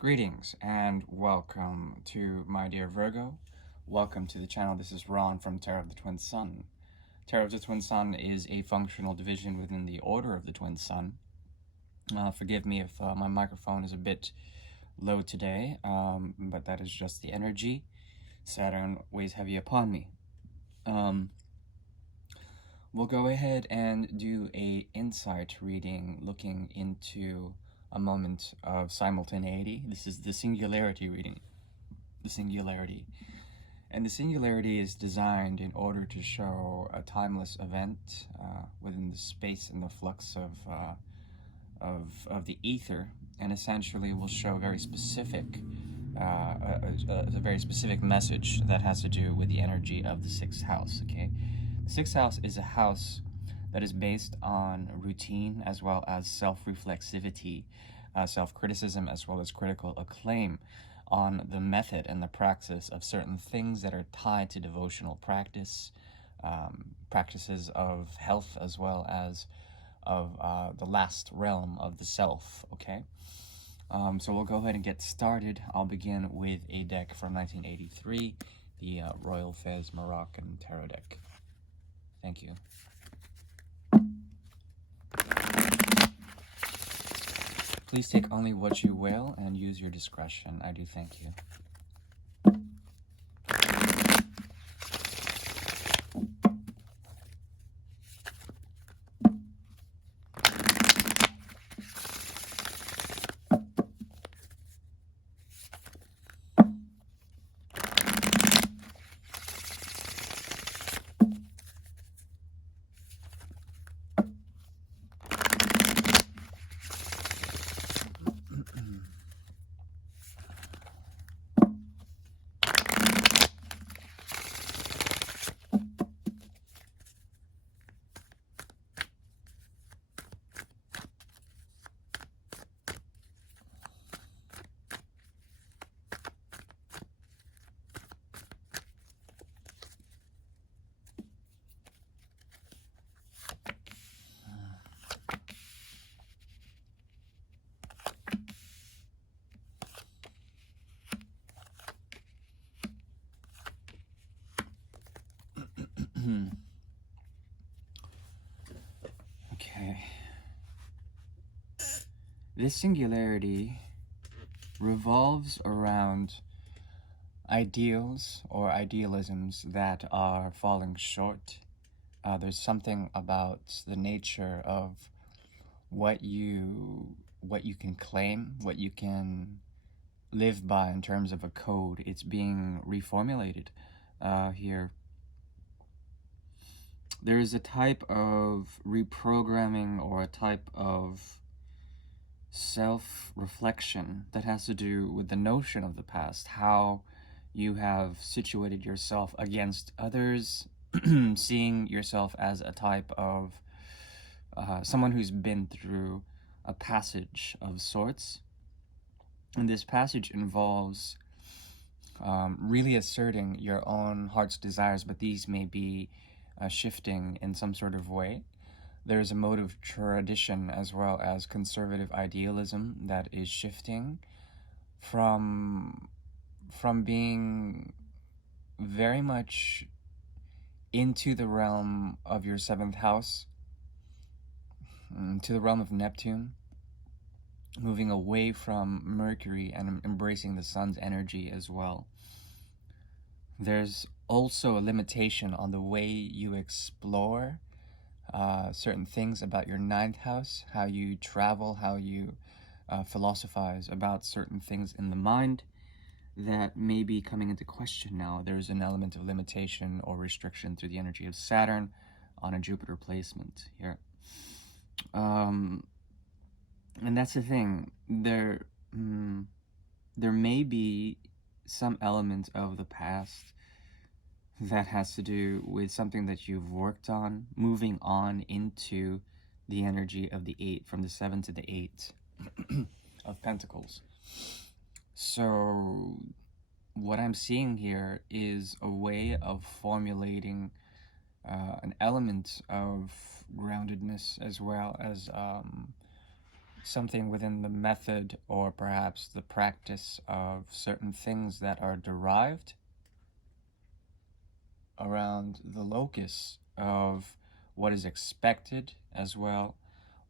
Greetings and welcome to my dear Virgo. Welcome to the channel. This is Ron from Tarot of the Twin Sun. Tarot of the Twin Sun is a functional division within the Order of the Twin Sun. Forgive me if my microphone is a bit low today, but that is just the energy. Saturn weighs heavy upon me. We'll go ahead and do a insight reading looking into a moment of simultaneity. This is the Singularity reading. The Singularity. And the Singularity is designed in order to show a timeless event within the space and the flux of the ether, and essentially will show very specific, a very specific message that has to do with the energy of the 6th house, okay? The 6th house is a house that is based on routine as well as self-reflexivity, self-criticism as well as critical acclaim on the method and the praxis of certain things that are tied to devotional practice, practices of health as well as of the last realm of the self, okay? So we'll go ahead and get started. I'll begin with a deck from 1983, the Royal Fez Moroccan Tarot deck. Thank you. Please take only what you will and use your discretion. I do thank you. Okay. This singularity revolves around ideals or idealisms that are falling short. There's something about the nature of what you can claim, what you can live by in terms of a code. It's being reformulated here. There is a type of reprogramming or a type of self-reflection that has to do with the notion of the past, how you have situated yourself against others, seeing yourself as a type of someone who's been through a passage of sorts. And this passage involves really asserting your own heart's desires, but these may be shifting in some sort of way. There's a mode of tradition as well as conservative idealism that is shifting from being very much into the realm of your 7th house, to the realm of Neptune, moving away from Mercury and embracing the sun's energy as well. There's also a limitation on the way you explore certain things about your 9th house, how you travel, how you philosophize about certain things in the mind that may be coming into question now. There's an element of limitation or restriction through the energy of Saturn on a Jupiter placement here. And that's the thing. There may be some element of the past that has to do with something that you've worked on, moving on into the energy of the 8, from the 7 to the 8 of Pentacles. So what I'm seeing here is a way of formulating an element of groundedness as well as something within the method or perhaps the practice of certain things that are derived around the locus of what is expected, as well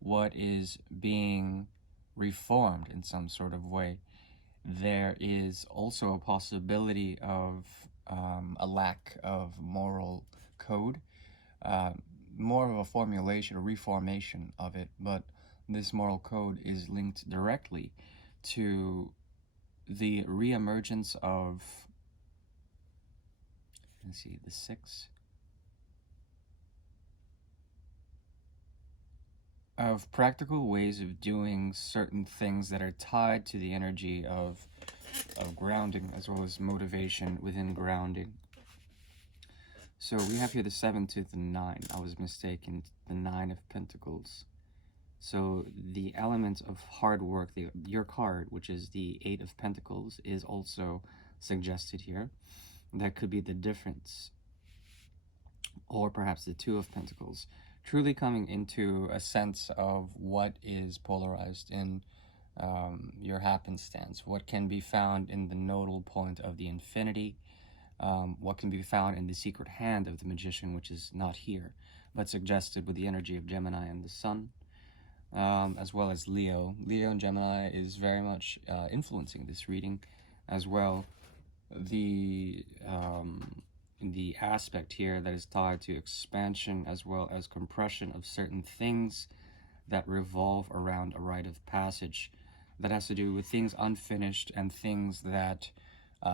what is being reformed in some sort of way. There is also a possibility of a lack of moral code, uh, more of a formulation, a reformation of it, but this moral code is linked directly to the reemergence of, let's see, the six, of practical ways of doing certain things that are tied to the energy of grounding, as well as motivation within grounding. So we have here the 7 to the 9. I was mistaken. The 9 of Pentacles. So the element of hard work, your card, which is the 8 of Pentacles, is also suggested here. That could be the difference. Or perhaps the 2 of Pentacles. Truly coming into a sense of what is polarized in your happenstance. What can be found in the nodal point of the infinity. What can be found in the secret hand of the magician, which is not here, but suggested with the energy of Gemini and the sun, as well as Leo. Leo and Gemini is very much influencing this reading, as well. The aspect here that is tied to expansion as well as compression of certain things that revolve around a rite of passage, that has to do with things unfinished and things that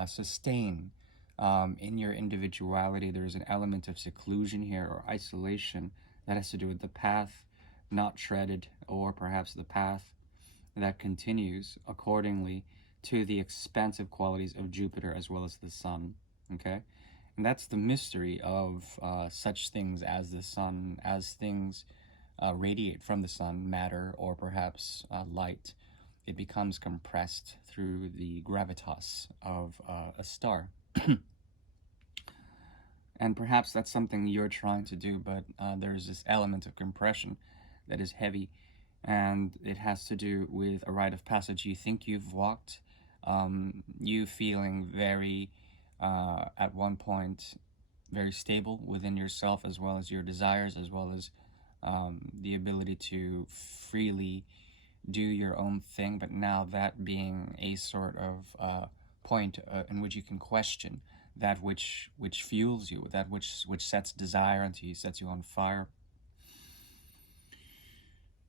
sustain in your individuality. There's an element of seclusion here or isolation that has to do with the path not treaded, or perhaps the path that continues accordingly to the expansive qualities of Jupiter as well as the sun. Okay? And that's the mystery of such things as the sun, as things radiate from the sun, matter, or perhaps light. It becomes compressed through the gravitas of a star. And perhaps that's something you're trying to do, but there's this element of compression that is heavy, and it has to do with a rite of passage you think you've walked, you feeling very, at one point, very stable within yourself, as well as your desires, as well as the ability to freely do your own thing, but now that being a sort of point in which you can question that which fuels you, that which sets desire into you, sets you on fire.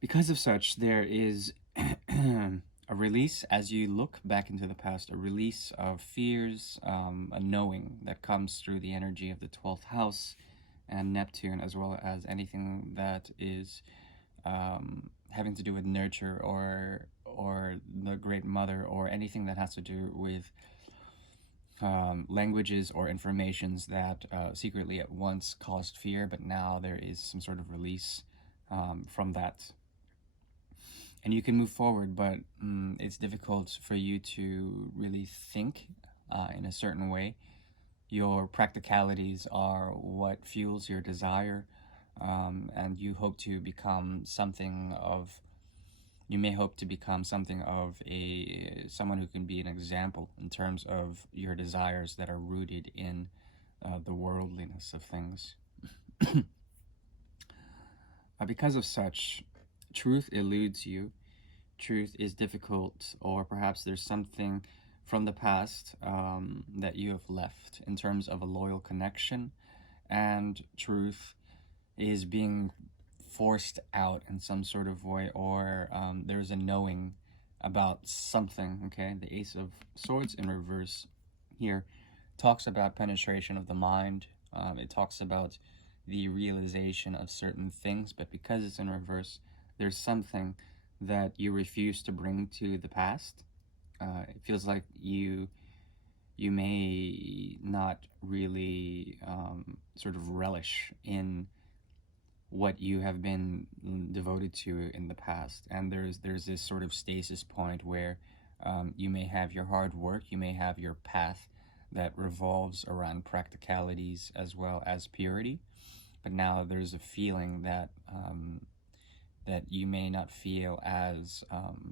Because of such, there is a release as you look back into the past, a release of fears, a knowing that comes through the energy of the 12th house and Neptune, as well as anything that is having to do with nurture or the Great Mother, or anything that has to do with languages or informations that secretly at once caused fear, but now there is some sort of release from that. And you can move forward, but it's difficult for you to really think in a certain way. Your practicalities are what fuels your desire, and you hope to become something of, you may hope to become something of someone who can be an example in terms of your desires that are rooted in the worldliness of things. Because of such, truth eludes you. Truth is difficult, or perhaps there's something from the past that you have left in terms of a loyal connection, and truth is being forced out in some sort of way, or there's a knowing about something. Okay, the Ace of Swords in reverse here talks about penetration of the mind. It talks about the realization of certain things, but because it's in reverse, there's something that you refuse to bring to the past. It feels like you may not really sort of relish in what you have been devoted to in the past, and there's this sort of stasis point where you may have your hard work, you may have your path that revolves around practicalities as well as purity, but now there's a feeling that that you may not feel as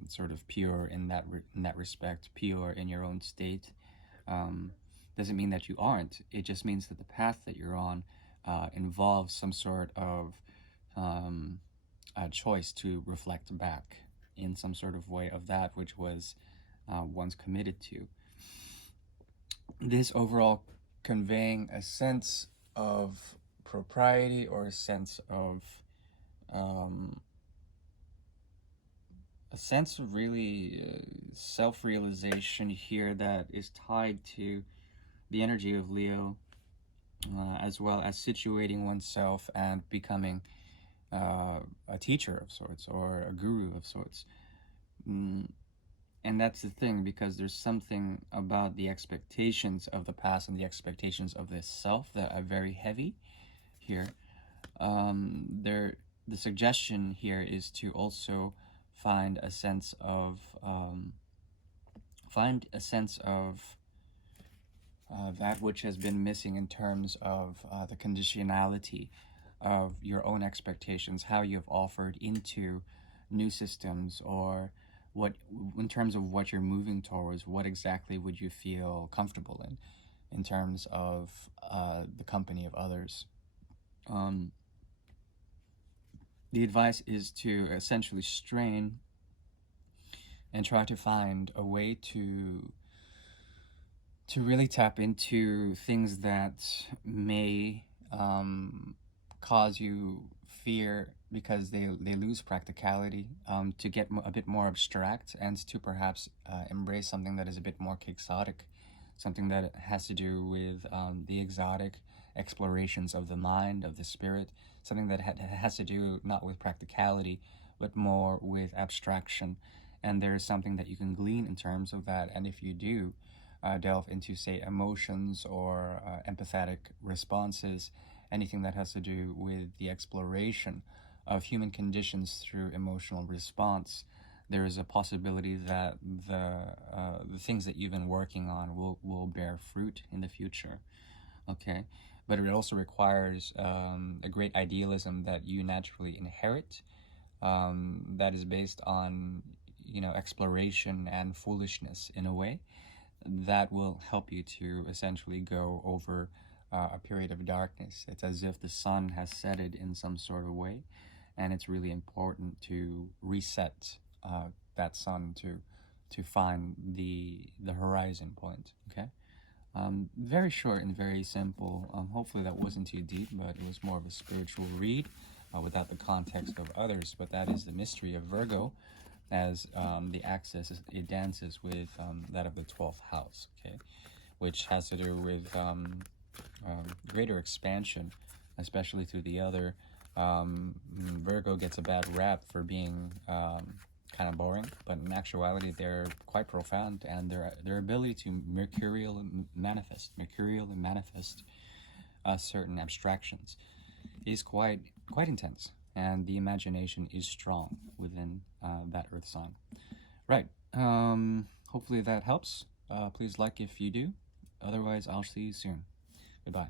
sort of pure in that respect, pure in your own state. Um, doesn't mean that you aren't. It just means that the path that you're on involves some sort of a choice to reflect back in some sort of way of that which was once committed to. This overall conveying a sense of propriety, or um, a sense of really self-realization here that is tied to the energy of Leo, as well as situating oneself and becoming a teacher of sorts, or a guru of sorts. Mm, and that's the thing, because there's something about the expectations of the past and the expectations of this self that are very heavy here. The suggestion here is to also find a sense of that which has been missing in terms of the conditionality of your own expectations, how you've offered into new systems, or what, in terms of what you're moving towards, what exactly would you feel comfortable in terms of the company of others. The advice is to essentially strain and try to find a way to really tap into things that may cause you fear, because they lose practicality, to get a bit more abstract, and to perhaps embrace something that is a bit more quixotic, something that has to do with the exotic explorations of the mind, of the spirit, something that has to do not with practicality, but more with abstraction. And there is something that you can glean in terms of that. And if you do delve into, say, emotions, or empathetic responses, anything that has to do with the exploration of human conditions through emotional response, there is a possibility that the things that you've been working on will bear fruit in the future. Okay, but it also requires a great idealism that you naturally inherit, that is based on, exploration and foolishness in a way that will help you to essentially go over a period of darkness. It's as if the sun has set it in some sort of way, and it's really important to reset that sun to find the horizon point. Okay. Very short and very simple. Hopefully that wasn't too deep, but it was more of a spiritual read without the context of others. But that is the mystery of Virgo, as the axis it dances with that of the 12th house. Okay, which has to do with greater expansion, especially through the other. Virgo gets a bad rap for being kind of boring, but in actuality they're quite profound, and their ability to mercurial manifest certain abstractions is quite intense, and the imagination is strong within that earth sign. Right. Hopefully that helps. Please like if you do. Otherwise, I'll see you soon. Goodbye.